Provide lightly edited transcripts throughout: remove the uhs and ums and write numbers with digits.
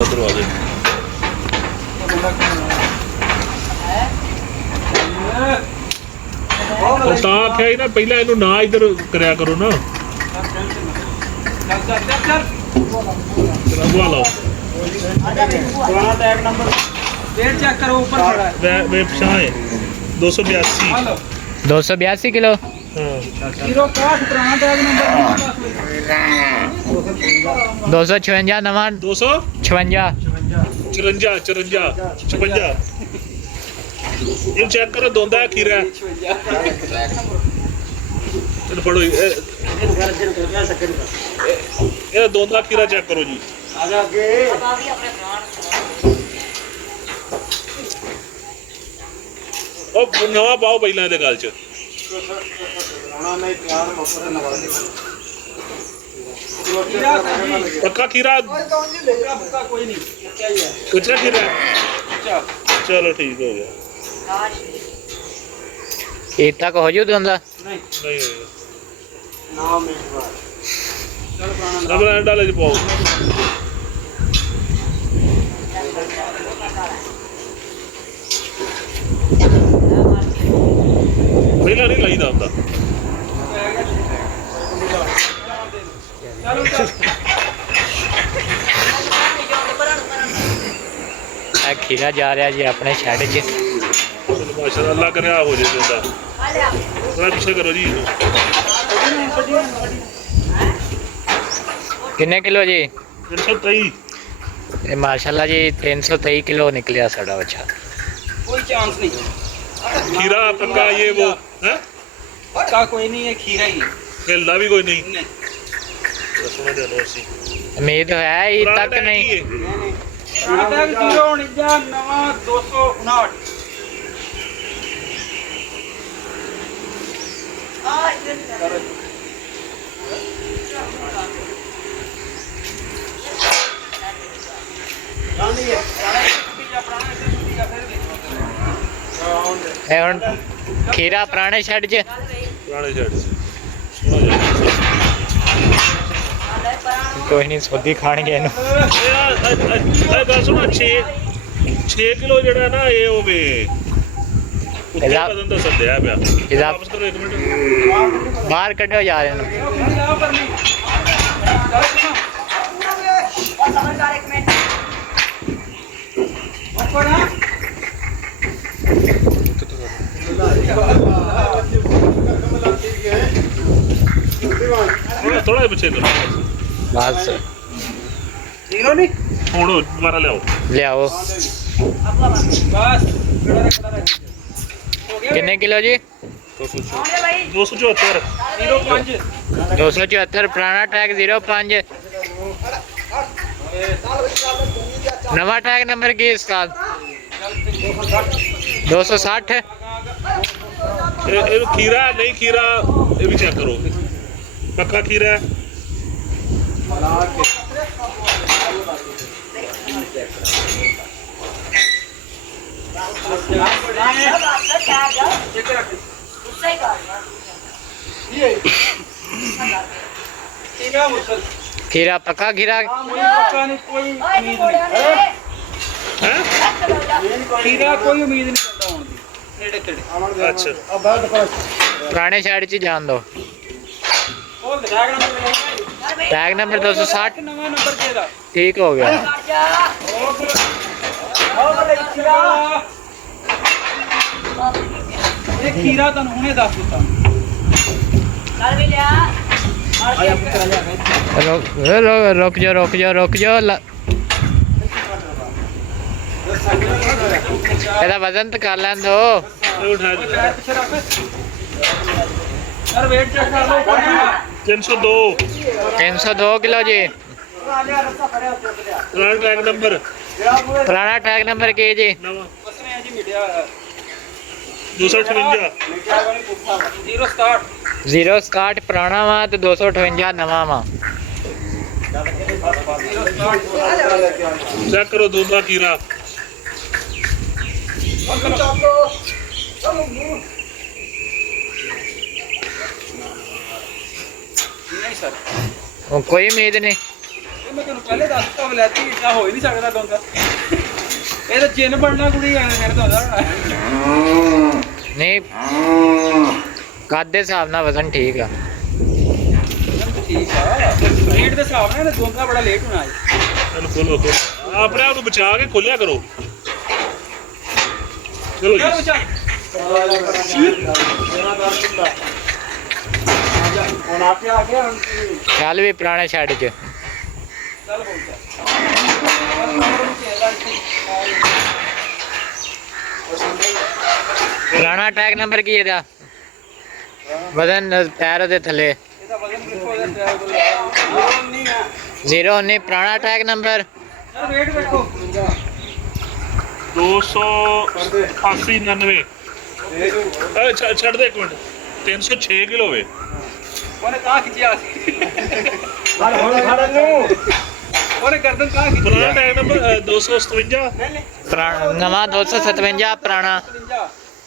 दरवाजे आख्या ही ना पहले इनू ना इधर करया करो ना लो चेक करो ऊपर खड़ा है वे पिछा है 282 282 किलो हीरो काठ पुराना टैग नंबर 256 नवा 256 54 56 ये चेक करो दोंदा खीरा चलो पढ़ो ये दोंदा खीरा चेक करो जी ओ नवा पाओ पहला इहदे गल च पक्का खीरा कोई नहीं कुछ खीरा चलो ठीक हो गया इतना को हो जू दोंदा नहीं नहीं होगा नाम एक बार चल पुराना अब डाले जी पाओ पहला नहीं लाईदा होंदा खीरा जा रहा जी अपने शेड च चलो माशाल्लाह अल्लाह करे हो जाए दोंदा थोड़ा पीछे करो जी किन्ने किलो जी 323 माशाल्लाह जी 323 किलो निकलिया साड़ा बच्चा कोई चांस नहीं खीरा पक्का ये वो है पक्का कोई नहीं है खीरा ही हिलदा भी कोई नहीं नहीं सुनो दे लो सी उम्मीद है ही तक नहीं पुराना टैग 049 नवा 259 खीरा पुराने शेड च पुराने शेड से सुनो जा कोई नहीं सोदी खाणगे इनू गल सुनो 6 किलो जड़ा ना ये होवे ਇਹਦਾ वजन तो सद्या पिया ਇਹਦਾ वापस करो 1 मिनट बाहर कढ़ो जा रहे हैं थोड़ा पीछे करो बस हीरो नहीं छोड़ो दोबारा ले आओ ले आओ बस किन्ने किलो जी 274 हीरो 5 274 पुराना टैग 05 नवा टैग नंबर की इसका 260 ये खीरा नहीं खीरा ये भी चेक करो पक्का खीरा है खीरा पक्का खीरा पक्का नहीं कोई उम्मीद नहीं हैं खीरा कोई उम्मीद नहीं करता हूं नेड़े तेड़े अच्छा पुराने शहर च जान दो बोल टैग नंबर टैग नंबर 260 नवा नंबर केदा ठीक हो गया ये खीरा तन हुने दस दिता रुक जाओ ਇਹਦਾ वजन तो कर लें दो ये उठा दो। पीछे रख सर वेट चेक कर लो 302 302 किलो जी पुराना टैग नंबर पुराना टैग नंबर की जी नवा उसने जी मीडिया 258 067 061 पुराना वा तो 258 नवा वा चेक करो दोंदा खीरा नहीं सर कोई उम्मीद नहीं ਇਹ ਮੈਂ ਤੈਨੂੰ ਪਹਿਲੇ ਦੱਸਤਾ ਵਲੈਤੀ ਇੱਦਾਂ ਹੋ ਹੀ ਨਹੀਂ ਸਕਦਾ ਦੋਂਦਾ ਇਹ ਤਾਂ ਜਿੰਨ ਬਣਨਾ ਕੁੜੀ ਐ ਫਿਰ ਦੋਂਦਾ ਨਹੀਂ ਕੱਦ ਦੇ ਹਿਸਾਬ ਨਾਲ ਵਜ਼ਨ ਠੀਕ ਆ। ਠੀਕ ਆ ਰੇਟ ਦੇ ਹਿਸਾਬ ਨਾਲ ਦੋਂਦਾ ਬੜਾ ਲੇਟ ਹੋਣਾ ਹੈ। ਇਹਨੂੰ ਖੋਲੋ ਆਪਣੇ ਆਪ ਨੂੰ ਬਚਾ ਕੇ ਖੋਲਿਆ ਕਰੋ। ਚਲੋ ਜੀ ਹੁਣ ਆਪੇ ਆ ਗਿਆ ਚੱਲ ਵੀ ਪੁਰਾਣੇ ਸ਼ੈਡ 'ਚ। ਚੱਲ ਪੁਰਾਣਾ ਟੈਗ ਨੰਬਰ ਕੀ ਇਹਦਾ? ਵਜ਼ਨ ਪੈਰ ਦੇ ਥੱਲੇ ਇਹਦਾ ਵਜ਼ਨ ਕਿੱਥੋਂ ਦਾ 019 ਪੁਰਾਣਾ ਟੈਗ ਨੰਬਰ। ਯਾਰ ਵੇਟ ਵੇਖੋ 289 ਛੱਡ ਦੇ ਇੱਕ ਮਿੰਟ 306 ਕਿਲੋ ਵੇ। ਉਹਨੇ ਕਾ ਖਿੱਚਿਆ ਸੀ ਉਹਨੇ ਗਰਦਨ ਕਾ ਖਿੱਚਿਆ ਪੁਰਾਣਾ ਟੈਗ ਨੰਬਰ 257 ਨਵਾਂ 257 ਪੁਰਾਣਾ।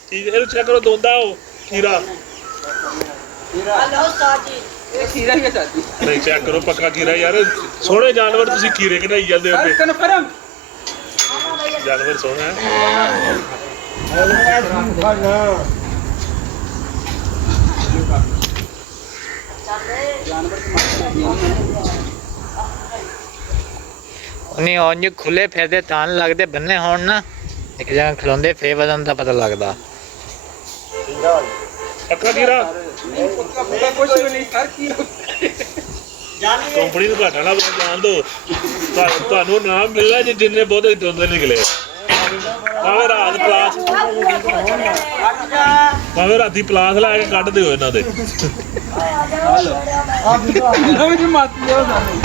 ਠੀਕ ਹੈ ਇਹਨੂੰ ਚੈੱਕ ਕਰੋ ਦੋਂਦਾ ਉਹ ਖੀਰਾ ਇਹ ਖੀਰਾ ਹੀ ਹੈ ਚਾਚੀ ਨਹੀਂ ਚੈੱਕ ਕਰੋ ਪੱਕਾ ਖੀਰਾ ਯਾਰ। ਸੋਹਣੇ ਜਾਨਵਰ ਤੁਸੀਂ ਖੀਰੇ ਕਢਾਈ ਜਾਂਦੇ ਹੋ ਸਰ ਕਨਫਰਮ ਜਾਨਵਰ ਸੋਹਣਾ ਹੈ। ਨਹੀਂ ਉਂਝ ਖੁੱਲੇ ਫਿਰਦੇ ਤਾਂ ਨੀ ਲੱਗਦੇ, ਬੰਨੇ ਹੋਣ ਨਾ ਇੱਕ ਜਗ੍ਹਾ ਖਲੋਂਦੇ ਫੇਰ ਵਜ਼ਨ ਦਾ ਪਤਾ ਲੱਗਦਾ। ਪੱਕਾ ਖੀਰਾ ਪੱਕਾ ਕੁਝ ਵੀ ਨਹੀਂ ਸਰ ਕੀ ਕੰਪਨੀ ਨੂੰ ਘਾਟਾ ਨਾ ਜਾਣ ਦੋ। ਤੁਹਾਨੂੰ ਨਾਮ ਮਿਲਣਾ ਜੇ ਜਿੰਨੇ ਬਹੁਤੇ ਦੋਂਦੇ ਨਿਕਲੇ। ਭਾਵੇਂ ਰਾਤ ਪਲਾਸ ਭਾਵੇਂ ਰਾਤੀ ਪਲਾਸ ਲੈ ਕੇ ਕੱਢ ਦਿਓ ਇਹਨਾਂ ਦੇ। ਇਹਨਾਂ ਵਿੱਚ ਮੱਤ ਲਿਓ ਸਾਨੂੰ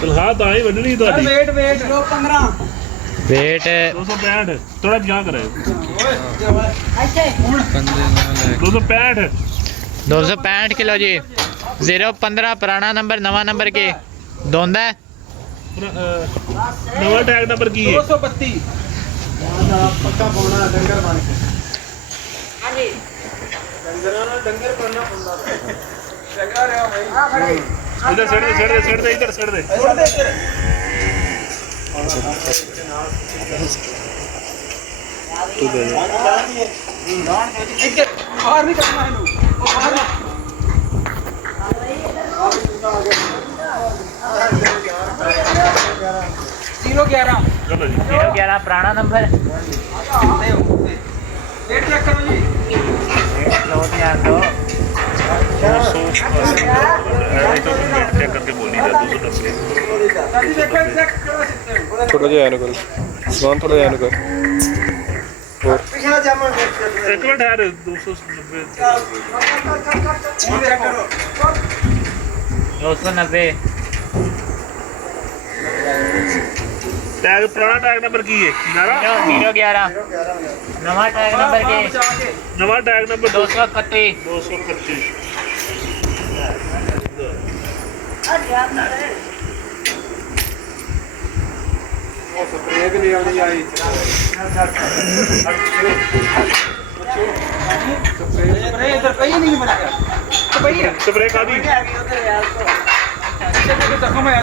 ਤਨਖਾਹ ਤਾਂ ਹੀ ਵੱਢਣੀ ਤੁਹਾਡੀ। ਵੇਟ 15 ਵੇਟ 265 ਥੋੜਾ 50 ਕਰਾਇਓ। ਹੁਣ 265 265 ਕਿਲੋ ਜੀ। 015 ਪੁਰਾਣਾ ਨੰਬਰ ਨਵਾਂ ਨੰਬਰ ਕੇ ਦੋਂਦਾ ਹੈ। ਨਵਾਂ ਟੈਗ ਨੰਬਰ ਕੀ ਹੈ? 232 ਪੱਕਾ ਪਾਉਣਾ ਡੰਗਰ ਬਣ ਕੇ ਹਾਂਜੀ ਡੰਗਰਾਂ ਨਾਲ ਡੰਗਰ ਕਰਨਾ ਹੁੰਦਾ ਚੰਗਾ ਰਿਹਾ ਭਾਈ ਹਾਂ ਖੜੇ इधर सड़ दे इधर सड़ दे ਇੱਧਰ ਬਾਹਰ ਨਹੀਂ ਕਰਨਾ ਇਹਨੂੰ ਉਹ ਬਾਹਰ 011 चलो जी 011 ਪੁਰਾਣਾ ਨੰਬਰ। ਵੇਟ ਚੈੱਕ ਕਰੋ ਜੀ ਲੋ ਧਿਆਨ ਦਿਓ। चेक करके बोली था 290 ਸਾਡੀ ਦੇਖੋ ਚੈੱਕ ਕਰੋ ਸਿਸਟਮ थोड़ा जिहा एनु कर समान थोड़ा जिहा एनु कर और ਪਿਛਲਾ ਜਾਮਾ एक मिनट यार 290 ਚੈੱਕ ਕਰੋ 290 टैग पुराना टैग नंबर की है 011 नवा टैग नंबर के नवा टैग नंबर 231 225 ਸਪਰੇਅ ਵੀ ਨਹੀਂ ਆਉਣੀ ਆਈ ਸਪਰੇਅ ਇਧਰ ਪਈ ਨਹੀਂ ਬਣਾਇਆ ਪਈ ਹੈ स्प्रे का दी ਜ਼ਖਮ ਹੈ